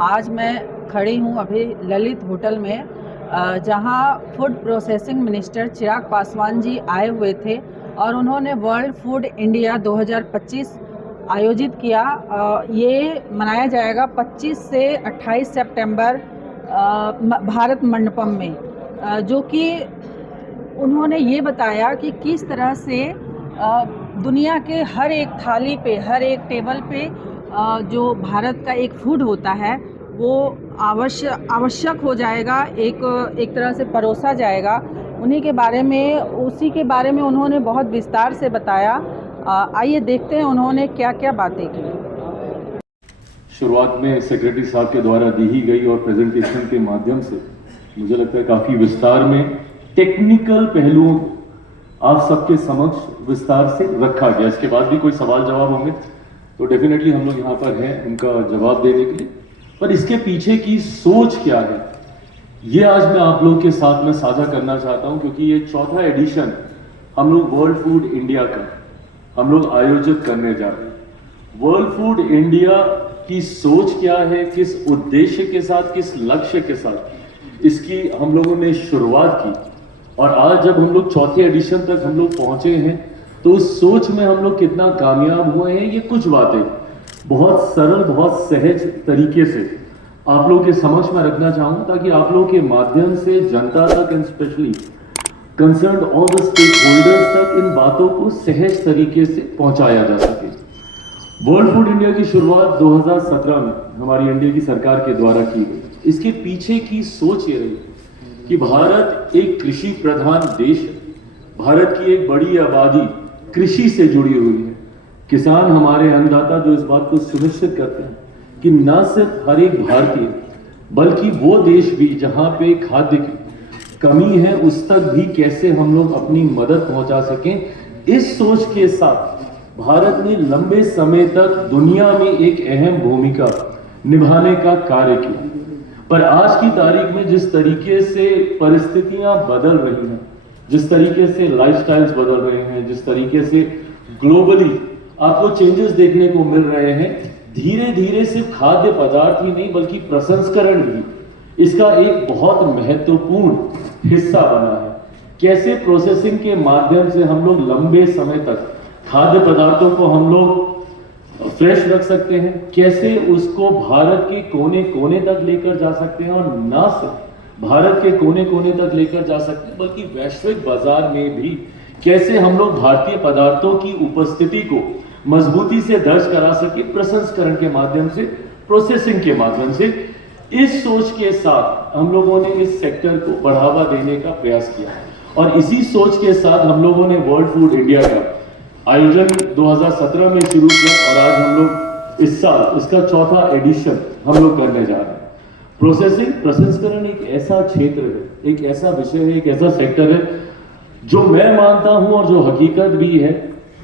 आज मैं खड़ी हूँ अभी ललित होटल में, जहाँ food processing minister Chirag Paswan ji आए हुए थे और उन्होंने वर्ल्ड फूड इंडिया 2025 आयोजित किया। ये मनाया जाएगा 25 से 28 सितंबर भारत मंडपम में, जो कि उन्होंने ये बताया कि किस तरह से दुनिया के हर एक थाली पे, हर एक टेबल पे जो भारत का एक फूड होता है वो आवश्यक हो जाएगा, एक तरह से परोसा जाएगा। उसी के बारे में उन्होंने बहुत विस्तार से बताया। आइए देखते हैं उन्होंने क्या क्या बातें की। शुरुआत में सेक्रेटरी साहब के द्वारा दी ही गई और प्रेजेंटेशन के माध्यम से मुझे लगता है काफी विस्तार में टेक्निकल पहलुओं आप सबके समक्ष विस्तार से रखा गया। इसके बाद भी कोई सवाल जवाब होंगे तो डेफिनेटली हम लोग यहाँ पर हैं उनका जवाब देने के लिए। पर इसके पीछे की सोच क्या है ये आज मैं आप लोगों के साथ में साझा करना चाहता हूं, क्योंकि ये चौथा एडिशन हम लोग वर्ल्ड फूड इंडिया का हम लोग आयोजित करने जा रहे हैं। वर्ल्ड फूड इंडिया की सोच क्या है, किस उद्देश्य के साथ, किस लक्ष्य के साथ इसकी हम लोगों ने शुरुआत की और आज जब हम लोग चौथे एडिशन तक हम लोग पहुंचे हैं तो उस सोच में हम लोग कितना कामयाब हुए हैं, ये कुछ बातें बहुत सरल, बहुत सहज तरीके से आप लोगों के समक्ष में रखना चाहूंगा, ताकि आप लोगों के माध्यम से जनता तक and specially concerned all the stakeholders तक इन बातों को सहज तरीके से पहुंचाया जा सके। वर्ल्ड फूड इंडिया की शुरुआत 2017 में हमारी इंडिया की सरकार के द्वारा की गई। इसके पीछे की सोच ये रही कि भारत एक कृषि प्रधान देश है, भारत की एक बड़ी आबादी कृषि से जुड़ी हुई है। किसान हमारे अन्नदाता जो इस बात को सुनिश्चित करते हैं कि न सिर्फ हर एक भारतीय बल्कि वो देश भी जहां पे खाद्य की कमी है उस तक भी कैसे हम लोग अपनी मदद पहुंचा सकें। इस सोच के साथ भारत ने लंबे समय तक दुनिया में एक अहम भूमिका निभाने का कार्य किया। पर आज की तारीख में जिस तरीके से परिस्थितियां बदल रही हैं, जिस तरीके से लाइफस्टाइल्स बदल रहे हैं, जिस तरीके से ग्लोबली आपको चेंजेस देखने को मिल रहे हैं, धीरे धीरे सिर्फ खाद्य पदार्थ ही नहीं बल्कि प्रसंस्करण भी इसका एक बहुत महत्वपूर्ण हिस्सा बना है। कैसे प्रोसेसिंग के माध्यम से हम लोग लंबे समय तक खाद्य पदार्थों को हम लोग फ्रेश रख सकते हैं, कैसे उसको भारत के कोने कोने तक लेकर जा सकते हैं और ना सिर्फ भारत के कोने कोने तक लेकर जा सकते हैं बल्कि वैश्विक बाजार में भी कैसे हम लोग भारतीय पदार्थों की उपस्थिति को मजबूती से दर्ज करा सके प्रसंस्करण के माध्यम से, प्रोसेसिंग के माध्यम से। इस सोच के साथ हम लोगों ने इस सेक्टर को बढ़ावा देने का प्रयास किया और इसी सोच के साथ हम लोगों ने वर्ल्ड फूड इंडिया का आयोजन 2017 में शुरू किया और आज हम लोग इस साल इसका चौथा एडिशन हम लोग करने जा रहे हैं। प्रोसेसिंग, प्रसंस्करण एक ऐसा क्षेत्र है, एक ऐसा विषय है, एक ऐसा सेक्टर है जो मैं मानता हूं और जो हकीकत भी है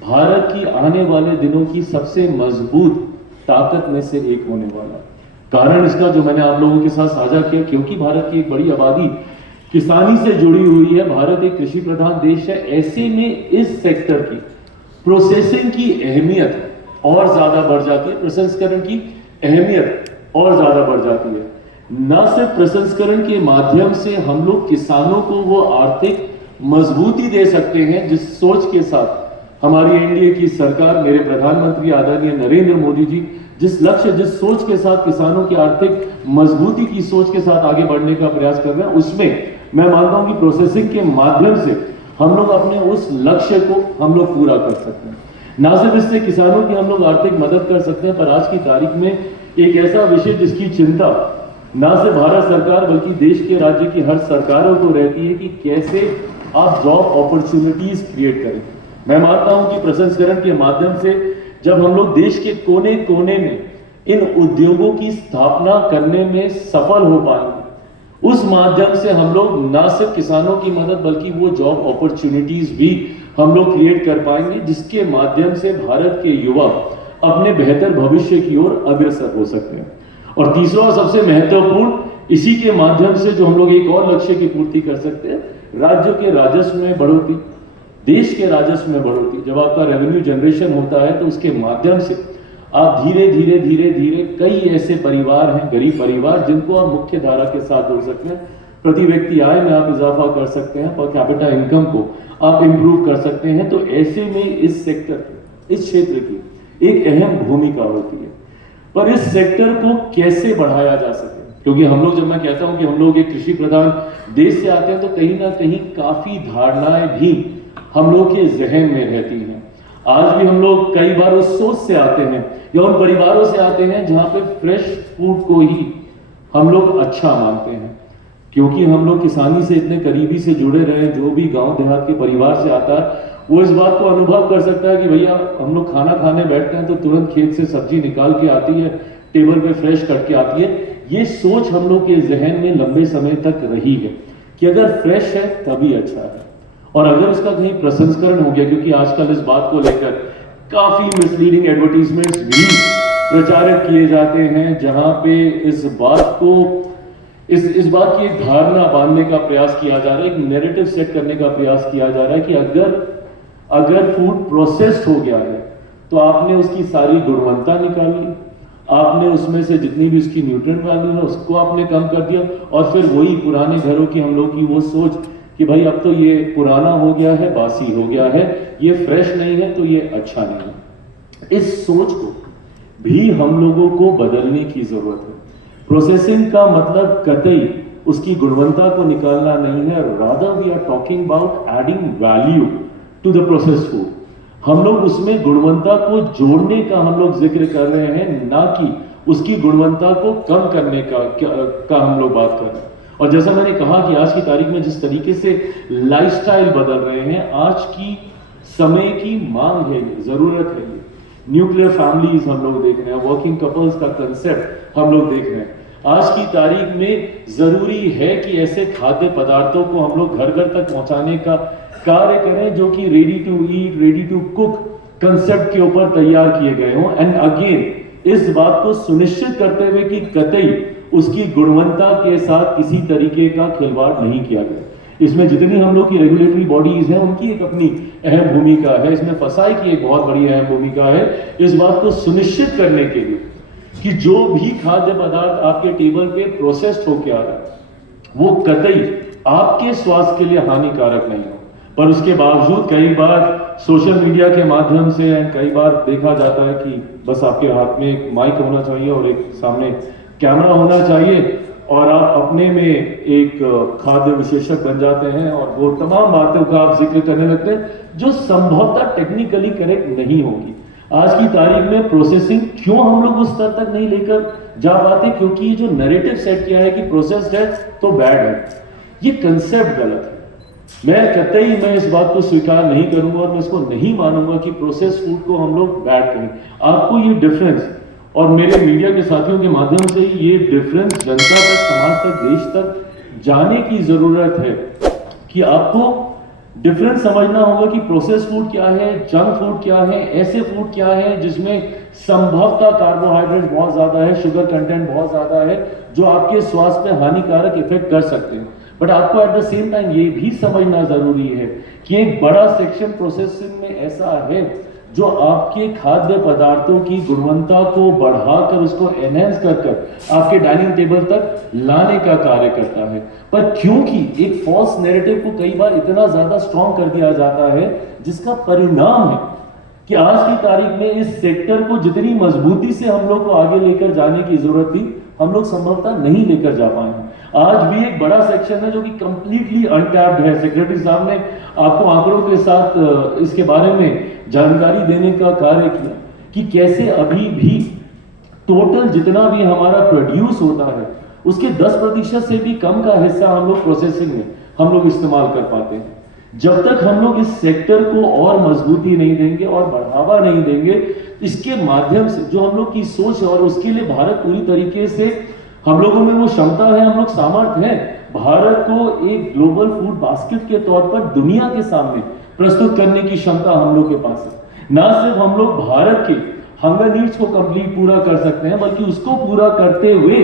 भारत की आने वाले दिनों की सबसे मजबूत ताकत में से एक होने वाला है। कारण इसका जो मैंने आप लोगों के साथ साझा किया, क्योंकि भारत की एक बड़ी आबादी किसानी से जुड़ी हुई है, भारत एक कृषि प्रधान देश है, ऐसे में इस सेक्टर की प्रोसेसिंग की अहमियत और ज्यादा बढ़ जाती है, प्रसंस्करण की अहमियत और ज्यादा बढ़ जाती है। न सिर्फ प्रसंस्करण के माध्यम से हम लोग किसानों को वो आर्थिक मजबूती दे सकते हैं जिस सोच के साथ हमारी एनडीए की सरकार, मेरे प्रधानमंत्री आदरणीय नरेंद्र मोदी जी जिस लक्ष्य, जिस सोच के साथ किसानों की आर्थिक मजबूती की सोच के साथ आगे बढ़ने का प्रयास कर रहे हैं, उसमें मैं मानता हूं कि प्रोसेसिंग के माध्यम से हम लोग अपने उस लक्ष्य को हम लोग पूरा कर सकते हैं। ना सिर्फ इससे किसानों की हम लोग आर्थिक मदद कर सकते हैं, पर आज की तारीख में एक ऐसा विषय जिसकी चिंता ना सिर्फ भारत सरकार बल्कि देश के राज्य की हर सरकारों को रहती है कि कैसे आप जॉब अपॉर्चुनिटीज क्रिएट करें। मैं मानता हूं कि प्रसंस्करण के माध्यम से जब हम लोग देश के कोने कोने में इन उद्योगों की स्थापना करने में सफल हो पाएंगे, उस माध्यम से हम लोग न सिर्फ किसानों की मदद बल्कि वो जॉब अपॉर्चुनिटीज भी हम लोग क्रिएट कर पाएंगे, जिसके माध्यम से भारत के युवा अपने बेहतर भविष्य की ओर अग्रसर हो सकते हैं। और तीसरा और सबसे महत्वपूर्ण, इसी के माध्यम से जो हम लोग एक और लक्ष्य की पूर्ति कर सकते हैं, राज्य के राजस्व में बढ़ोतरी, देश के राजस्व में बढ़ोतरी। जब आपका रेवेन्यू जनरेशन होता है तो उसके माध्यम से आप धीरे धीरे धीरे धीरे कई ऐसे परिवार हैं, गरीब परिवार, जिनको आप मुख्य धारा के साथ जोड़ सकते हैं। प्रति व्यक्ति आय में आप इजाफा कर सकते हैं, पर कैपिटा इनकम को आप इंप्रूव कर सकते हैं। तो ऐसे में इस सेक्टर, इस क्षेत्र की एक अहम भूमिका होती है। पर इस सेक्टर को कैसे बढ़ाया जा सके, क्योंकि हम लोग, जब मैं कहता हूं कि हम लोग एक कृषि प्रधान देश से आते हैं, तो कहीं ना कहीं काफी धारणाएं भी हम लोग के जहन में रहती हैं। आज भी हम लोग कई बार उस सोच से आते हैं या उन परिवारों से आते हैं जहां पे फ्रेश फूड को ही हम लोग अच्छा मानते हैं, क्योंकि हम लोग किसानी से इतने करीबी से जुड़े रहे। जो भी गांव देहात के परिवार से आता है वो इस बात को अनुभव कर सकता है कि भैया हम लोग खाना खाने बैठते हैं तो तुरंत खेत से सब्जी निकाल के आती है, टेबल पे फ्रेश कट के आती है। ये सोच हम लोग के जहन में लंबे समय तक रही है कि अगर फ्रेश है तभी अच्छा है, और अगर उसका कहीं प्रसंस्करण हो गया, क्योंकि आजकल इस बात को लेकर काफी मिसलीडिंग एडवर्टीजमेंट्स भी प्रचारित किए जाते हैं, जहां पे इस बात की एक धारणा बांधने का प्रयास किया जा रहा है, एक नैरेटिव सेट करने का प्रयास किया जा रहा है कि अगर फूड प्रोसेस्ड हो गया है तो आपने उसकी सारी गुणवत्ता निकाल ली, आपने उसमें से जितनी भी उसकी न्यूट्रिएंट वैल्यू है उसको आपने कम कर दिया, और फिर वही पुराने घरों की हम लोग की वो सोच कि भाई अब तो ये पुराना हो गया है, बासी हो गया है, ये फ्रेश नहीं है तो ये अच्छा नहीं है। इस सोच को भी हम लोगों को बदलने की जरूरत है। प्रोसेसिंग का मतलब कतई उसकी गुणवत्ता को निकालना नहीं है, rather we are talking about adding value to the processed food. हम लोग उसमें गुणवत्ता को जोड़ने का हम लोग जिक्र कर रहे हैं, ना कि उसकी गुणवत्ता को कम करने का हम लोग बात कर रहे हैं। और जैसा मैंने कहा कि आज की तारीख में जिस तरीके से लाइफस्टाइल बदल रहे हैं, आज की समय की मांग है, जरूरत है। न्यूक्लियर फैमिलीज हम लोग देख रहे हैं, वर्किंग कपल्स का कंसेप्ट हम लोग देख रहे हैं। आज की तारीख में जरूरी है कि ऐसे खाद्य पदार्थों को हम लोग घर घर तक पहुंचाने का कार्य करें जो कि ready to eat, ready to cook concept के ऊपर तैयार किए गए हों। एंड अगेन इस बात को सुनिश्चित करते हुए कि कतई उसकी गुणवत्ता के साथ किसी तरीके का खिलवाड़ नहीं किया गया। इसमें जितनी हम लोग की रेगुलेटरी बॉडीज हैं उनकी एक अपनी अहम भूमिका है, इसमें फसाई की एक बहुत बड़ी अहम भूमिका है, इस बात को सुनिश्चित करने के लिए कि जो भी खाद्य पदार्थ आपके टेबल पे प्रोसेस्ड होकर आ रहा है वो कतई आपके स्वास्थ्य के लिए हानिकारक नहीं हो। पर उसके बावजूद कई बार सोशल मीडिया के माध्यम से कई बार देखा जाता है कि बस आपके हाथ में एक माइक होना चाहिए और एक सामने कैमरा होना चाहिए और आप अपने में एक खाद्य विशेषज्ञ बन जाते हैं और वो तमाम बातों का आप जिक्र करने लगते हैं जो संभवतः टेक्निकली करेक्ट नहीं होगी। आज की तारीख में प्रोसेसिंग क्यों हम लोग उस स्तर तक नहीं लेकर जा पाते, क्योंकि ये जो नैरेटिव सेट किया है कि प्रोसेस्ड है तो बैड है, ये कंसेप्ट गलत है। मैं इस बात को स्वीकार नहीं करूंगा और मैं इसको नहीं मानूंगा कि प्रोसेस्ड फूड को हम लोग बैड करें। आपको ये डिफरेंस, और मेरे मीडिया के साथियों के माध्यम से ये डिफरेंस जनता तक, समाज तक, देश तक जाने की जरूरत है कि आपको डिफरेंस समझना होगा कि प्रोसेस्ड फूड क्या है, जंक फूड क्या है, ऐसे फूड क्या है जिसमें संभवतः कार्बोहाइड्रेट बहुत ज्यादा है, शुगर कंटेंट बहुत ज्यादा है, जो आपके स्वास्थ्य पे हानिकारक इफेक्ट कर सकते हैं। बट आपको एट द सेम टाइम ये भी समझना जरूरी है कि एक बड़ा सेक्शन प्रोसेसिंग में ऐसा है जो आपके खाद्य पदार्थों की गुणवत्ता को बढ़ाकर उसको एनहेंस कर आपके डाइनिंग टेबल तक लाने का कार्य करता है। पर क्योंकि एक फॉल्स नैरेटिव को कई बार इतना ज्यादा स्ट्रॉन्ग कर दिया जाता है, जिसका परिणाम है कि आज की तारीख में इस सेक्टर को जितनी मजबूती से हम लोग को आगे लेकर जाने की जरूरत थी, हम लोग संभवतः नहीं लेकर जा पाए। आज भी एक बड़ा सेक्शन है जो कि कंप्लीटली अनटैप्ड है। सेक्रेटरी साहब ने आपको आंकड़ों के साथ इसके बारे में जानकारी देने का कार्य किया कि कैसे अभी भी टोटल जितना भी हमारा प्रोड्यूस होता है उसके 10% से भी कम का हिस्सा हम लोग प्रोसेसिंग में हम लोग इस्तेमाल कर पाते हैं। जब तक हम लोग इस सेक्टर को और मजबूती नहीं देंगे और बढ़ावा नहीं देंगे, इसके माध्यम से जो हम लोग की सोच है, और उसके लिए भारत पूरी तरीके से, हम लोगों में वो क्षमता है, हम लोग सामर्थ्य है भारत को एक ग्लोबल फूड बास्केट के तौर पर दुनिया के सामने प्रस्तुत करने की क्षमता हम लोग के पास है। ना सिर्फ हम लोग भारत के हंगर नीड्स को कंप्लीट पूरा कर सकते हैं, बल्कि उसको पूरा करते हुए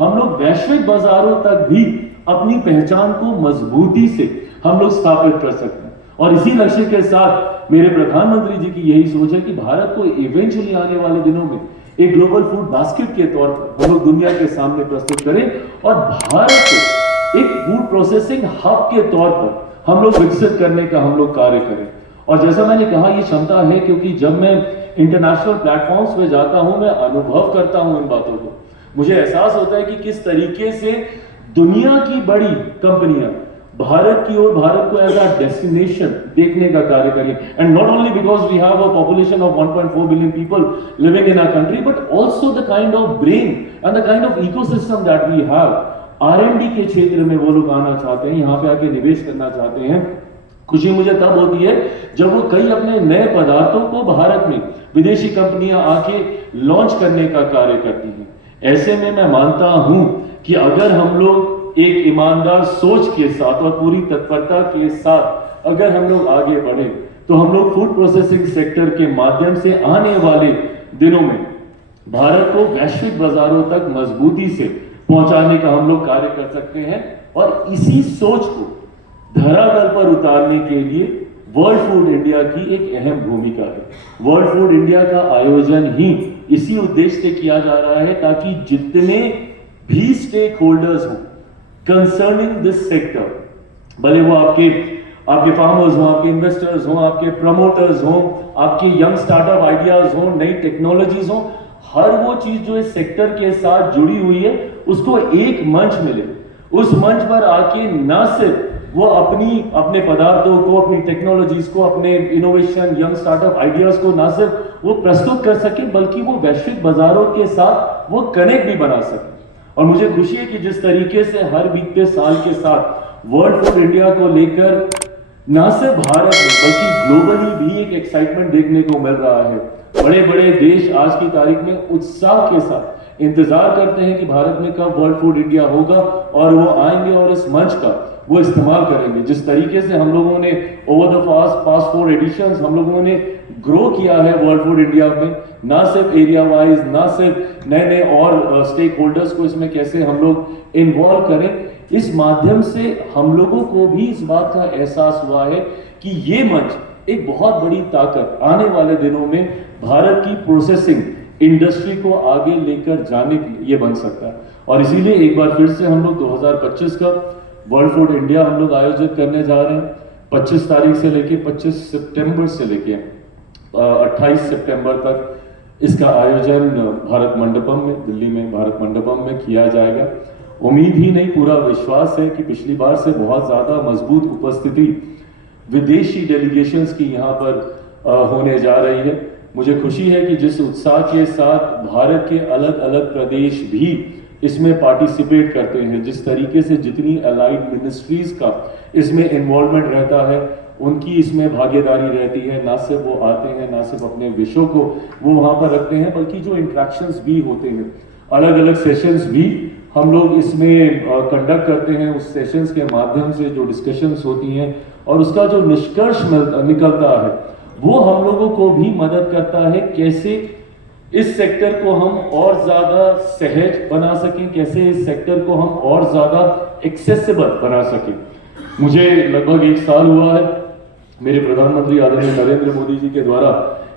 हम लोग वैश्विक बाजारों तक भी अपनी पहचान को मजबूती से हम लोग स्थापित कर सकते हैं। और इसी लक्ष्य के साथ मेरे प्रधानमंत्री जी की यही सोच है कि भारत को इवेंचुअली आने वाले दिनों में एक ग्लोबल फूड बास्केट के तौर पर हम लोग दुनिया के सामने प्रस्तुत करें और भारत को एक फूड प्रोसेसिंग हब के तौर पर हम लोग विकसित करने का हम लोग कार्य करें। और जैसा मैंने कहा, ये क्षमता है क्योंकि जब मैं इंटरनेशनल प्लेटफॉर्म्स पे जाता हूं, मैं अनुभव करता हूं इन बातों को, मुझे एहसास होता है कि किस तरीके से दुनिया की बड़ी कंपनियां भारत की ओर, भारत को एज अ डेस्टिनेशन देखने का कार्य करें। And not only because we have a population of 1.4 billion people living in our country, but also the kind of brain and the kind of ecosystem that we have. R&D के क्षेत्र में वो लोग आना चाहते हैं, यहाँ पे आके निवेश करना चाहते हैं। खुशी मुझे तब होती है जब वो कई अपने नए पदार्थों को भारत में विदेशी कंपनियां आके लॉन्च करने का कार्य करती हैं। ऐसे में मैं मानता हूं कि अगर हम लोग एक ईमानदार सोच के साथ और पूरी तत्परता के साथ अगर हम लोग आगे बढ़े, तो हम लोग फूड प्रोसेसिंग सेक्टर के माध्यम से आने वाले दिनों में भारत को वैश्विक बाजारों तक मजबूती से पहुंचाने का हम लोग कार्य कर सकते हैं। और इसी सोच को धरातल पर उतारने के लिए वर्ल्ड फूड इंडिया की एक अहम भूमिका है। वर्ल्ड फूड इंडिया का आयोजन ही इसी उद्देश्य से किया जा रहा है ताकि जितने भी स्टेक होल्डर्स हो कंसर्निंग दिस सेक्टर, भले वो आपके फार्मर्स हो, आपके इन्वेस्टर्स हो, आपके प्रमोटर्स हो, आपके यंग स्टार्टअप आइडियाज हो, नई टेक्नोलॉजीज हो, हर वो चीज जो इस सेक्टर के साथ जुड़ी हुई है उसको एक मंच मिले। उस मंच पर आके ना सिर्फ वो अपने पदार्थों को, अपनी टेक्नोलॉजीज को, अपने इनोवेशन, यंग स्टार्टअप आइडियाज को ना सिर्फ वो प्रस्तुत कर सके, बल्कि वो वैश्विक बाजारों के साथ वो कनेक्ट भी बना सके। और मुझे खुशी है कि जिस तरीके से हर बीतते साल के साथ वर्ल्ड फूड इंडिया को लेकर ना सिर्फ भारत में बल्कि ग्लोबली भी एक एक्साइटमेंट देखने को मिल रहा है। बड़े बड़े देश आज की तारीख में उत्साह के साथ इंतजार करते हैं कि भारत में कब वर्ल्ड फूड इंडिया होगा और वो आएंगे और इस मंच का वो इस्तेमाल करेंगे। जिस तरीके से हम लोगों ने ओवर द पास्ट 4 एडिशंस हम लोगों ने ग्रो किया है वर्ल्ड फूड इंडिया में, ना सिर्फ एरिया वाइज, ना सिर्फ नए नए और स्टेक होल्डर्स को इसमें कैसे हम लोग इन्वॉल्व करें, इस माध्यम से हम लोगों को भी इस बात का एहसास हुआ है कि ये मंच एक बहुत बड़ी ताकत आने वाले दिनों में भारत की प्रोसेसिंग इंडस्ट्री को आगे लेकर जाने के लिए बन सकता है। और इसीलिए एक बार फिर से हम लोग 2025 का वर्ल्ड फूड इंडिया हम लोग आयोजित करने जा रहे हैं। 25 तारीख से लेके 25 सितंबर से लेके 28 सितंबर तक इसका आयोजन भारत मंडपम में, दिल्ली में भारत मंडपम में किया जाएगा। उम्मीद ही नहीं, पूरा विश्वास है कि पिछली बार से बहुत ज्यादा मजबूत उपस्थिति विदेशी डेलीगेशंस की यहाँ पर होने जा रही है। मुझे खुशी है कि जिस उत्साह के साथ भारत के अलग अलग प्रदेश भी इसमें पार्टिसिपेट करते हैं, जिस तरीके से जितनी अलाइड मिनिस्ट्रीज का इसमें इन्वॉल्वमेंट रहता है, उनकी इसमें भागीदारी रहती है। ना सिर्फ वो आते हैं, ना सिर्फ अपने विषयों को वो वहाँ पर रखते हैं, बल्कि जो इंट्रैक्शंस भी होते हैं, अलग अलग सेशंस भी हम लोग इसमें कंडक्ट करते हैं। उस सेशंस के माध्यम से जो डिस्कशंस होती हैं और उसका जो निष्कर्ष निकलता है वो हम लोगों को भी मदद करता है कैसे इस सेक्टर को हम और ज्यादा सहज बना सकें, कैसे इस सेक्टर को हम और ज्यादा एक्सेसिबल बना सकें। मुझे लगभग 1 साल हुआ है मेरे प्रधानमंत्री आदरणीय नरेंद्र मोदी जी के द्वारा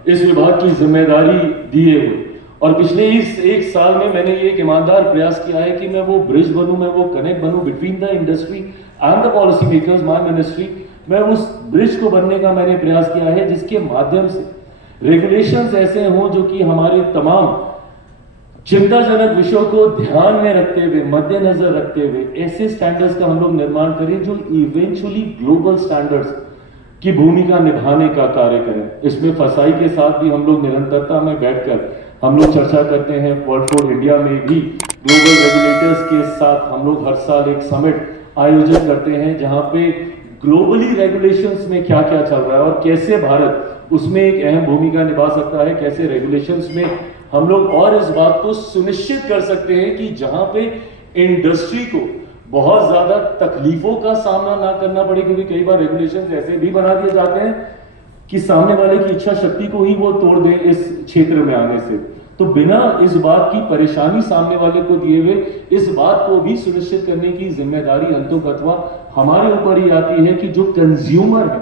इस विभाग की जिम्मेदारी दिए हुए, और पिछले इस 1 साल में मैंने ये एक ईमानदार प्रयास किया है कि मैं वो ब्रिज बनूं, मैं वो कनेक्ट बनूं between the industry and the policy makers, my ministry. मैं उस ब्रिज को बनने का मैंने प्रयास किया है जिसके माध्यम से रेगुलेशंस ऐसे हों जो कि हमारे तमाम चिंताजनक विषयों को ध्यान में रखते हुए, मद्देनजर रखते हुए ऐसे स्टैंडर्ड्स का हम लोग निर्माण करें जो इवेंचुअली ग्लोबल स्टैंडर्ड्स की भूमिका निभाने का कार्य करें। इसमें फसाई के साथ भी हम लोग निरंतरता में बैठकर हम लोग चर्चा करते हैं। वर्ल्ड फूड इंडिया में भी ग्लोबल रेगुलेटर्स के साथ हम लोग हर साल एक समिट आयोजित करते हैं जहां पे ग्लोबली रेगुलेशंस में क्या क्या चल रहा है और कैसे भारत उसमें एक अहम भूमिका निभा सकता है, कैसे रेगुलेशंस में हम लोग और इस बात को सुनिश्चित कर सकते हैं कि जहां पे इंडस्ट्री को बहुत ज्यादा तकलीफों का सामना ना करना पड़े, क्योंकि कई बार रेगुलेशंस ऐसे भी बना दिए जाते हैं कि सामने वाले की इच्छा शक्ति को ही वो तोड़ दें इस क्षेत्र में आने से। तो बिना इस बात की परेशानी सामने वाले को दिए हुए इस बात को भी सुनिश्चित करने की जिम्मेदारी अंततः हमारे ऊपर ही आती है कि जो कंज्यूमर है,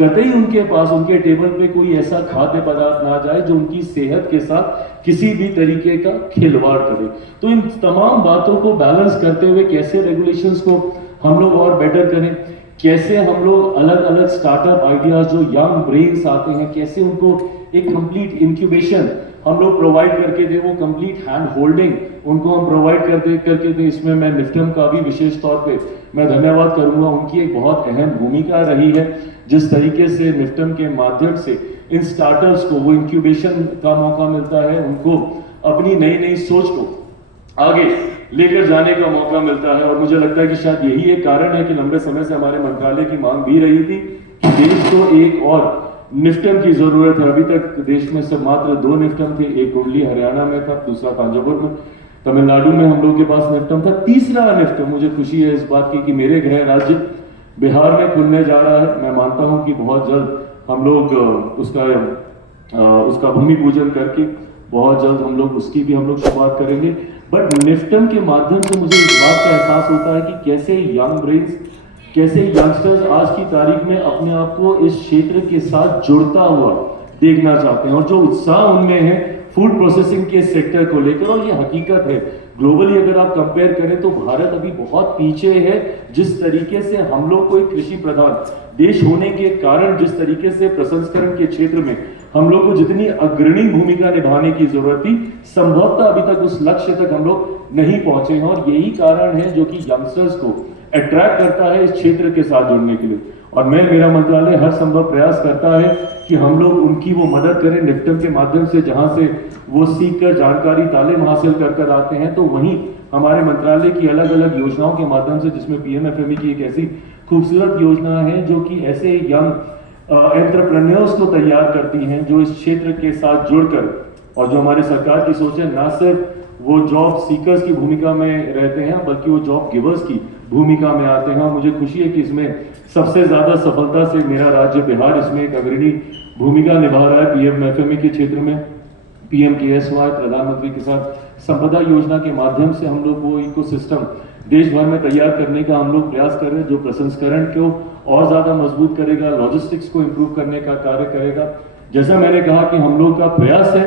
कतई उनके पास उनके टेबल पे कोई ऐसा खाद्य पदार्थ ना जाए जो उनकी सेहत के साथ किसी भी तरीके का खिलवाड़ करे। तो इन तमाम बातों को बैलेंस करते हुए कैसे रेगुलेशंस को हम लोग और बेटर करें, कैसे हम लोग अलग अलग स्टार्टअप आइडियाज जो यंग ब्रेन्स आते हैं कैसे उनको एक कंप्लीट इंक्यूबेशन हम लोग प्रोवाइड करके दे, वो कंप्लीट हैंड होल्डिंग उनको हम प्रोवाइड करके दे। इसमें मैं निफ्टम का भी विशेष तौर पे मैं धन्यवाद करूंगा, उनकी एक बहुत अहम भूमिका रही है। जिस तरीके से निफ्टम के माध्यम से इन स्टार्टअप्स को वो इंक्यूबेशन का मौका मिलता है, उनको अपनी नई नई सोच को आगे लेकर जाने का मौका मिलता है। और मुझे लगता है कि शायद यही एक कारण है कि लंबे समय से हमारे मंत्रालय की मांग भी रही थी कि देश को एक और निफ्टम की जरूरत है। अभी तक देश में से मात्र 2 निफ्टम थे, एक कुंडली हरियाणा में था, दूसरा तांजावुर में, तमिलनाडु में हम लोग के पास निफ्टम था। तीसरा निफ्टम मुझे खुशी है इस बात की कि मेरे गृह राज्य बिहार में खुलने जा रहा है। मैं मानता हूं कि बहुत जल्द हम लोग उसका भूमि पूजन करके बहुत जल्द हम लोग उसकी भी हम लोग शुरुआत करेंगे। बट निफ्टम के माध्यम से मुझे इस बात का एहसास होता है कि कैसे यंग ब्रेन्स, कैसे यंगस्टर्स आज की तारीख में अपने आप को इस क्षेत्र के साथ जुड़ता हुआ देखना चाहते हैं और जो उत्साह उनमें है फूड प्रोसेसिंग के सेक्टर को लेकर। और ये हकीकत है, ग्लोबली अगर आप कंपेयर करें तो भारत अभी बहुत पीछे है। जिस तरीके से हम लोग को एक कृषि प्रधान देश होने के कारण जिस तरीके से प्रसंस्करण के क्षेत्र में हम लोग को जितनी अग्रणी भूमिका निभाने की जरूरत थी, संभवतः अभी तक उस लक्ष्य तक हम लोग नहीं पहुंचे हैं। और यही कारण है जो कि यंगस्टर्स को अट्रैक्ट करता है इस क्षेत्र के साथ जुड़ने के लिए। और मेरा मंत्रालय हर संभव प्रयास करता है कि हम लोग उनकी वो मदद करें निफ्टम के माध्यम से, जहां से वो सीख कर जानकारी तालीम हासिल कर आते हैं। तो वहीं हमारे मंत्रालय की अलग अलग योजनाओं के माध्यम से, जिसमें PMFME की एक ऐसी खूबसूरत योजना है जो कि ऐसे यंग एंटरप्रेन्योर्स को तैयार करती हैं जो इस क्षेत्र के साथ जुड़कर, और जो हमारी सरकार की सोच है, ना सिर्फ वो जॉब सीकर्स की भूमिका में रहते हैं बल्कि वो जॉब गिवर्स की भूमिका में आते हैं। और मुझे खुशी है कि इसमें सबसे ज्यादा सफलता से मेरा राज्य बिहार इसमें एक अग्रणी भूमिका निभा रहा है। PMFME के क्षेत्र में PMKSY प्रधानमंत्री किसान संपदा योजना के माध्यम से हम लोग वो इकोसिस्टम देश भर में तैयार करने का हम लोग प्रयास कर रहे हैं, जो प्रसंस्करण को और ज्यादा मजबूत करेगा, लॉजिस्टिक्स को इंप्रूव करने का कार्य करेगा। जैसा मैंने कहा कि हम लोग का प्रयास है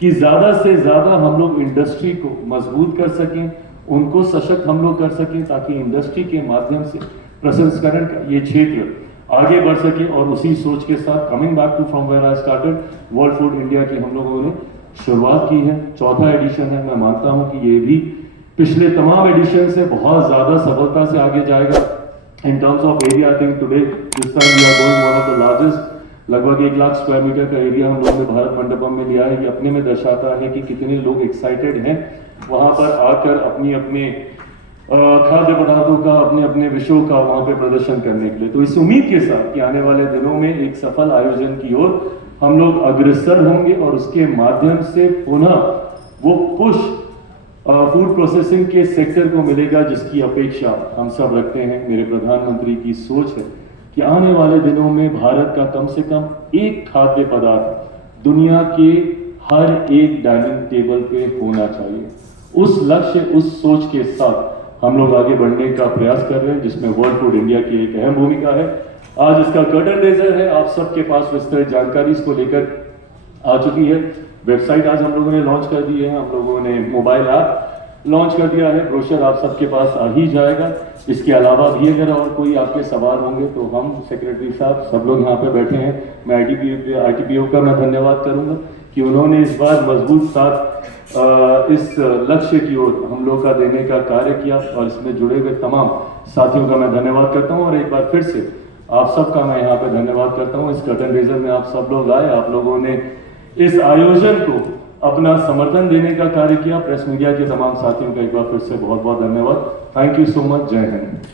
कि ज्यादा से ज्यादा हम लोग इंडस्ट्री को मजबूत कर सकें, उनको सशक्त हम लोग कर सकें, ताकि इंडस्ट्री के माध्यम से प्रसंस्करण का ये क्षेत्र आगे बढ़ सके। और उसी सोच के साथ coming back to from where I started, world food India की हम लोगों ने शुरुआत की है। 4था एडिशन है। मैं मानता हूं कि ये भी पिछले तमाम एडिशन से बहुत ज्यादा सफलता से आगे जाएगा। In terms of area, I think today this time we are going one of the largest, लगभग 1 लाख स्क्वायर मीटर का एरिया हम लोगों ने भारत मंडपम में लिया है। ये अपने में दर्शाता है कि कितने लोग एक्साइटेड हैं वहां पर आकर अपने खाद्य पदार्थों का, अपने विषयों का वहां पे प्रदर्शन करने के लिए। तो इस उम्मीद के साथ कि आने वाले दिनों में एक सफल आयोजन की ओर हम लोग अग्रसर होंगे और उसके माध्यम से पुनः वो पुश फूड प्रोसेसिंग के सेक्टर को मिलेगा, जिसकी अपेक्षा हम सब रखते हैं। मेरे प्रधानमंत्री की सोच है कि आने वाले दिनों में भारत का कम से कम एक खाद्य पदार्थ दुनिया के हर एक डाइनिंग टेबल पे होना चाहिए। उस लक्ष्य, उस सोच के साथ हम लोग आगे बढ़ने का प्रयास कर रहे हैं, जिसमें वर्ल्ड फूड इंडिया की एक अहम भूमिका है। आज इसका कर्टन रेजर है, आप सबके पास विस्तृत जानकारी इसको लेकर आ चुकी है। वेबसाइट आज हम लोगों ने लॉन्च कर दी है, हम लोगों ने मोबाइल ऐप लॉन्च कर दिया है, ब्रोशर आप सबके पास आ ही जाएगा। इसके अलावा भी अगर और कोई आपके सवाल होंगे तो हम सेक्रेटरी साहब सब लोग यहाँ पे बैठे हैं। मैं ITPO का मैं धन्यवाद करूंगा कि उन्होंने इस बार मजबूत साथ इस लक्ष्य की ओर हम लोग का देने का कार्य किया, और इसमें जुड़े हुए तमाम साथियों का मैं धन्यवाद करता हूं। और एक बार फिर से आप सबका मैं यहाँ पे धन्यवाद करता हूं। इस कर्टन रेजर में आप सब लोग आए, आप लोगों ने इस आयोजन को अपना समर्थन देने का कार्य किया। प्रेस मीडिया के तमाम साथियों का एक बार फिर से बहुत बहुत धन्यवाद। Thank you so much. जय हिंद।